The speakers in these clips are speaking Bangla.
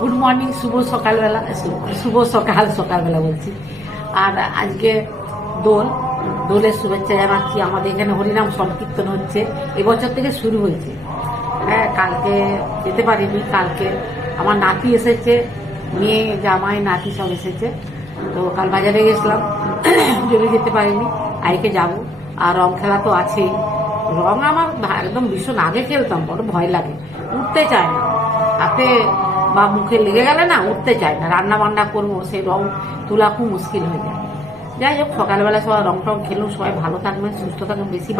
গুড মর্নিং, শুভ সকালবেলা, শুভ সকাল, সকালবেলা বলছি। আর আজকে দোল, দোলের শুভেচ্ছা জানাচ্ছি। আমাদের এখানে হরিনাম সংকীর্তন হচ্ছে। এবছর থেকে শুরু হয়েছে। হ্যাঁ কালকে যেতে পারিনি, কালকে আমার নাতি এসেছে, মেয়ে, জামাই, নাতি সব এসেছে। তো কাল বাজারে গেছিলাম যদি যেতে পারিনি আজকে যাব। আর রং খেলা তো আছেই। রং আমার একদম ভীষণ, আগে খেলতাম, বড় ভয় লাগে। উঠতে চায় না। হাতে বা মুখে লেগে গেলে না উঠতে চায় না। রান্না বান্না করব, সেই রং তোলা খুব মুশকিল হয়ে যায়। যাই হোক, সকালবেলা সবাই রং টং খেলুন সবাই ভালো থাকবেন, সুস্থ থাকবেন, বেশি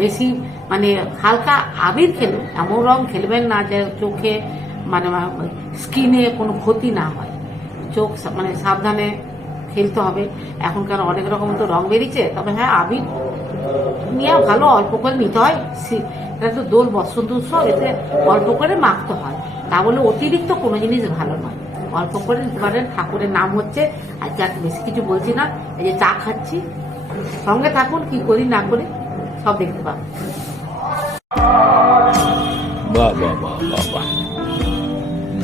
বেশি মানে হালকা আবির খেলুন এমন রং খেলবেন না যে চোখে মানে স্কিনে কোনো ক্ষতি না হয়। চোখ মানে সাবধানে খেলতে হবে। এখনকার অনেক রকম তো রং বেরিয়েছে, তবে হ্যাঁ আবির নিয়ে ভালো অল্প করে নিতে হয়। এটা তো দোল বসন্ত উৎসব এতে অল্প করে মাখতে হয়। তা বলে অতিরিক্ত কোনো জিনিস ভালো নয়। অল্প করে নিতে পারেন ঠাকুরের নাম হচ্ছে আর আর বেশি কিছু বলছি না। এই যে চা খাচ্ছি সঙ্গে থাকুন কি করি না করি সব দেখতে পাবেন বাহ বাহ বাহ বাহ বাহ।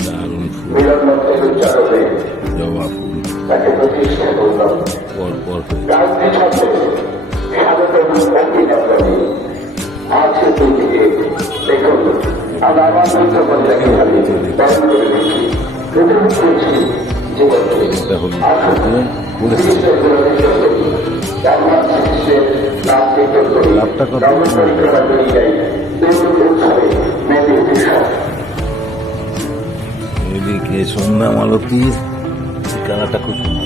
দারুণ ফুল। জবা ফুল। পর পর হয়ে লাভটা এদিকে সন্ধ্যা মালতীর কালারটা খুব সুন্দর।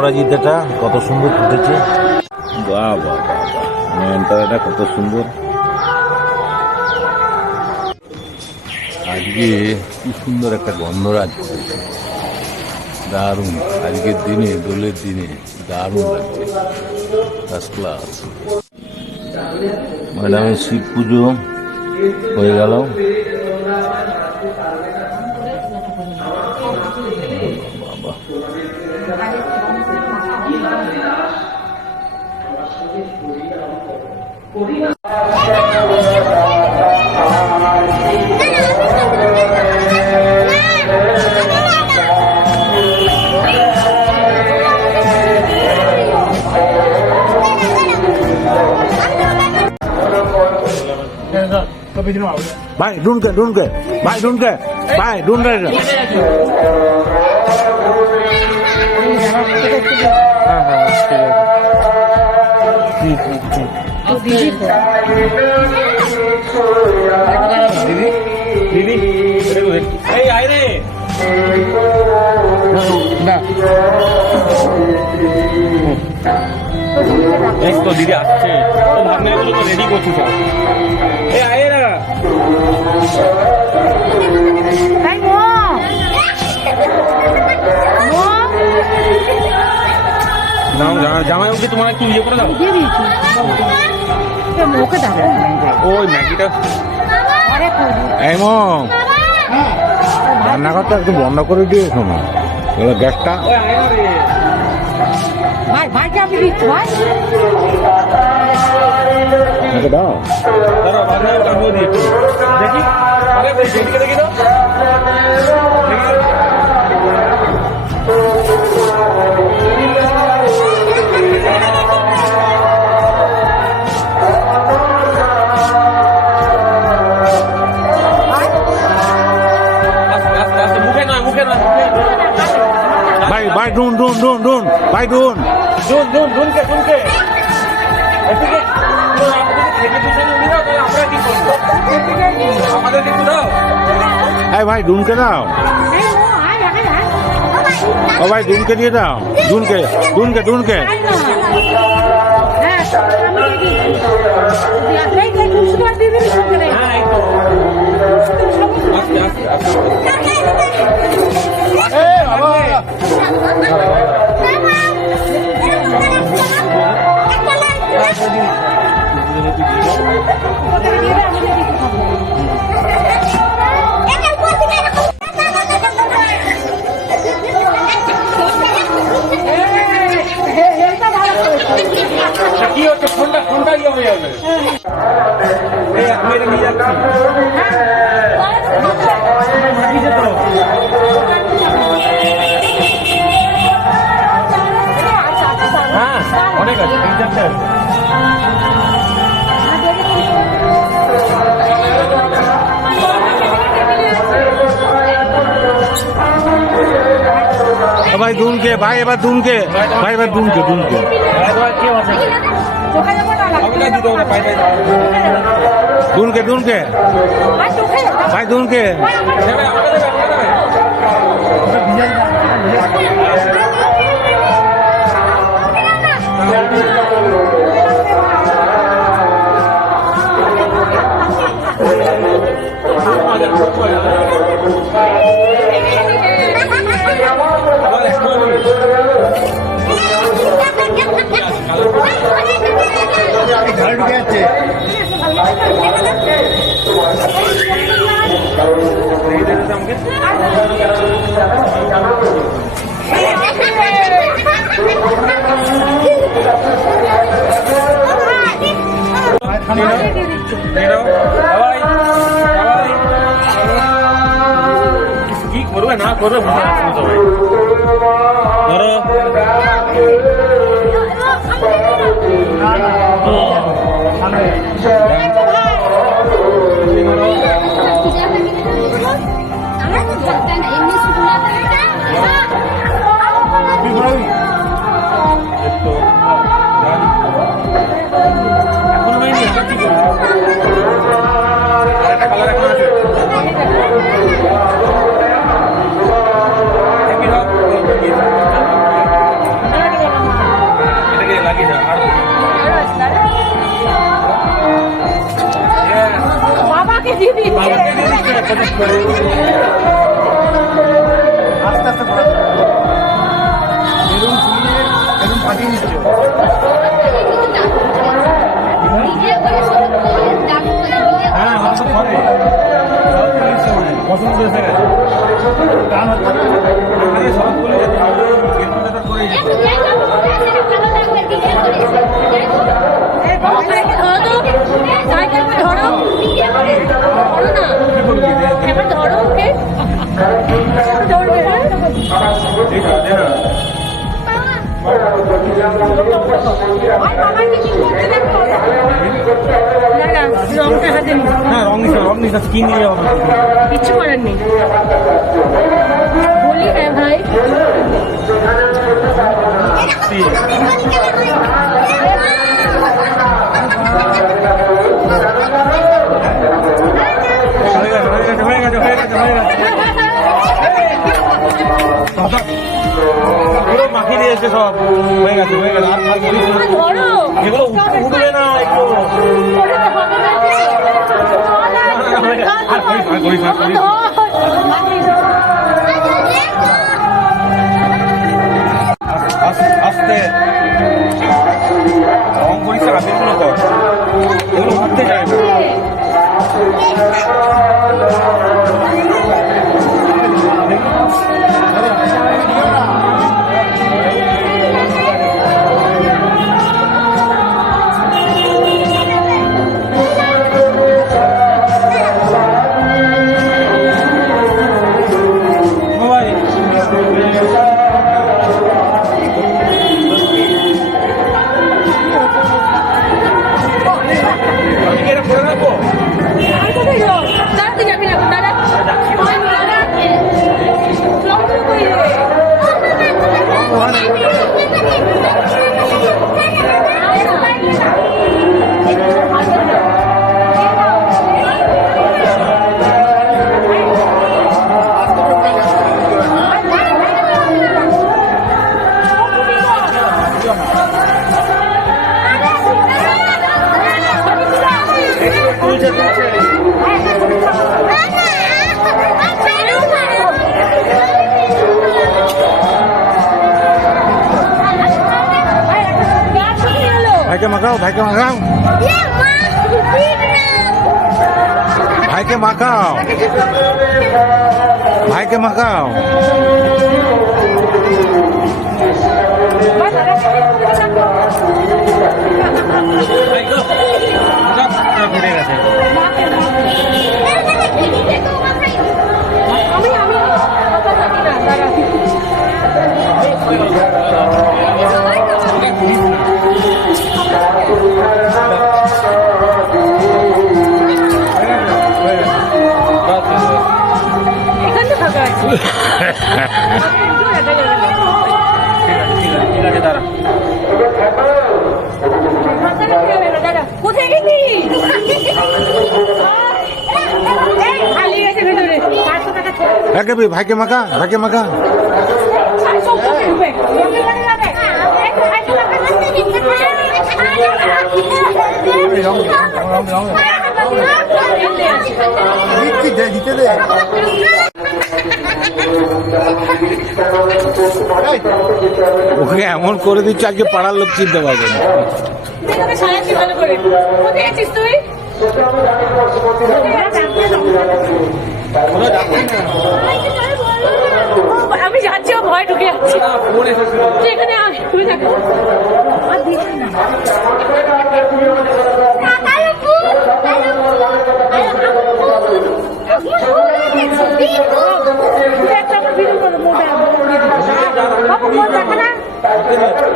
অপরাজিতাটা কত সুন্দর ফুটেছে। বাহ কত সুন্দর। আজকে কি সুন্দর একটা গন্ধরাজ দারুণ। আজকের দিনে, দোলের দিনে দারুণ লাগছে। ফার্স্ট ক্লাস ম্যাডামের শিব পুজো হয়ে গেল। भाई ढूंढ के ढूंढ के भाई ढूंढ के भाई ढूंढ रहे দিদি এই আয় রে। না এই তো দিদি আসছে। তো ভাবনা এগুলো তো রেডি করছি সব। এই আয় না মো জামাই ওকে তোমার একটু ইয়ে করে দাও। দিয়ে দিয়েছি। ওকে দাঁড়ান ওই ম্যাগিটা। আরে করি এই মম রান্নাঘরটা একটু বন্ধ করে দিয়েছ না এবার গ্যাসটা। দাও। দেখি দেখি তো। আমাদের খেতে দিতে নিয়ে দাও তাহলে আমরা কি করব আমাদের কিছু দাও ভাই ভাই ডুনকে দাও ও ভাই ডুনকে দিয়ে দাও ডুনকে ডুনকে ডুনকে হ্যাঁ এই তো আস্তে ও ভাই ডুনকে ভাই এবার ডুনকে ভাই এবার ডুনকে ডুনকে একবার কেউ আছে আমি না দিতে হবে পাইতে ডুনকে ডুনকে ভাই ডুনকে দেবে আমাকে দেবে কি করবে না করবে সবাই ধরো দিচ্ছে হ্যাঁ রং নিস রং নিস স্কিন নিয়ে হবে কিছু করার নেই বলি হ্যাঁ ভাই 不能 মাখাও ভাইকে মাখাও ভাইকে মাখাও ভাইকে মাখাও ঘুরে গেছে কোথায় গেলি ছোট ভাইকে মাখা। ভাইকে মাখা সাড়ে সত্তর রুপে রবিবারে ওকে এমন করে দিচ্ছে আজকে পাড়ার লোক চিনতে পারবে না। আমি যাচ্ছি ও ভয় ঢুকে যাচ্ছি। তুই এখানে দেখ আর দিস না তুই একটা আমার ভিডিও করে মোটা বাবু মোট দেখা না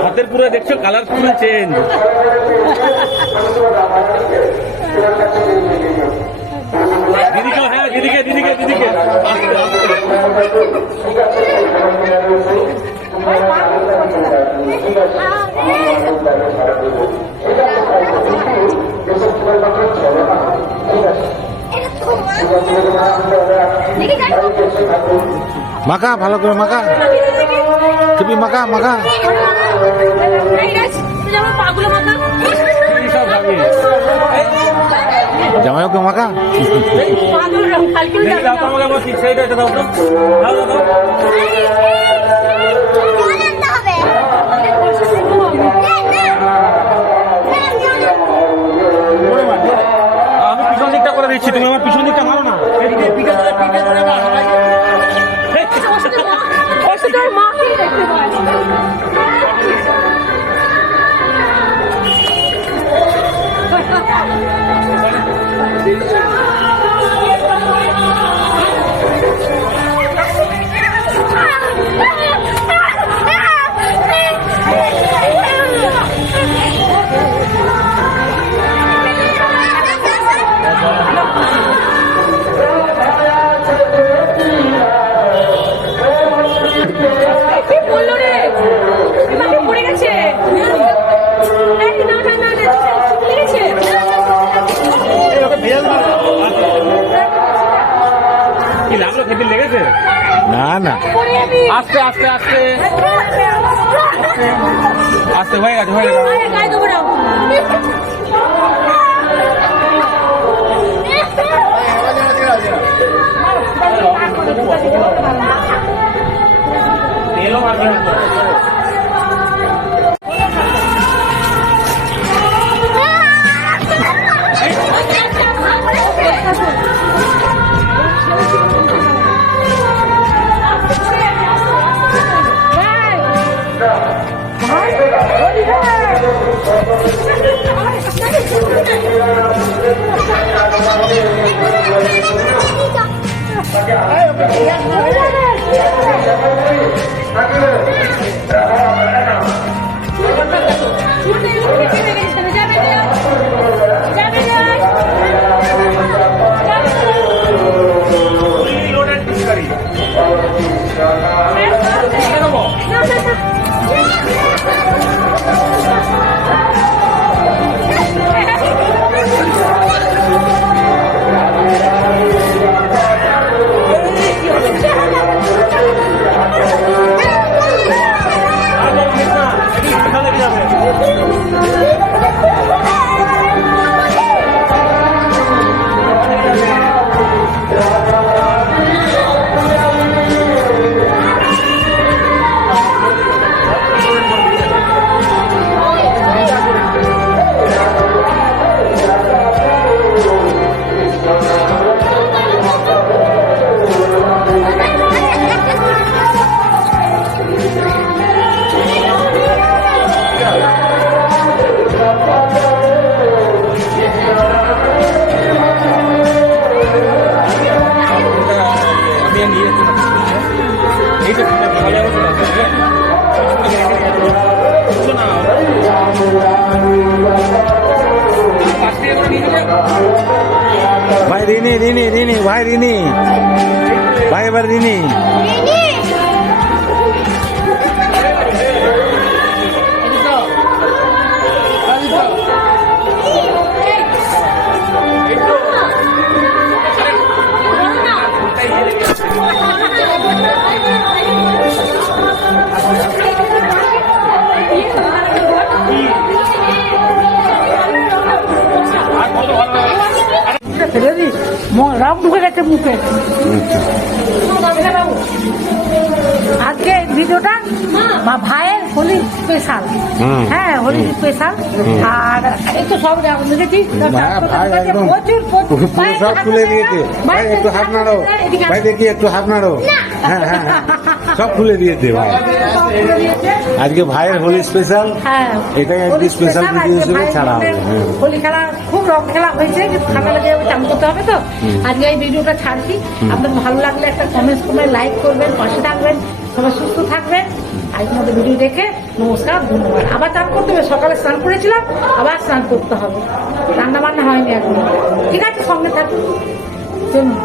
হাতের পুরো দেখছ কালার পুরো চেঞ্জ দিদিকে হ্যাঁ দিদিকে দিদিকে দিদিকে। মাখা ভালো করে মাখা তুমি মাখা মাখা জামাই ওকে মাখা আমি পিছন দিকটা করে দিচ্ছি তুমি আমার পিছন দিকটা মাকে দেখতে পাই আস্তে আস্তে আস্তে হয়ে গেছে হয়ে গেছে ভাই রিনি রিনি রিনি ভাই রিনি ভাই মুখে। আজকে এই ভিডিওটা মা ভাইয়ের হোলি স্পেশাল হ্যাঁ হোলি স্পেশাল আর এই তো সব দেখেছি প্রচুর খুলে দিয়েছে। ভাই একটু হাত নাড়ো। ভাই দেখি একটু হাত নাড়ো। হ্যাঁ হ্যাঁ হ্যাঁ। সব খুলে দিয়েছে ভাই। আজকে ভাইয়ের হোলি স্পেশাল হ্যাঁ। এটাই আজকে আজকে হিসেবে ছাড়া হবে। হোলি খেলা খুব রং খেলা হয়েছে ঠান্ডা লেগে চান করতে হবে তো। আজকে এই ভিডিওটা ছাড়ছি। আপনার ভালো লাগলে একটা কমেন্টস করবেন লাইক করবেন পাশে থাকবেন সবাই সুস্থ থাকবেন। আজকে আমাদের ভিডিও দেখে নমস্কার ধন্যবাদ। আবার চান করতে হবে সকালে স্নান করেছিলাম আবার স্নান করতে হবে। রান্না বান্না হয়নি এখন। ঠিক আছে সঙ্গে থাকুন। চলুন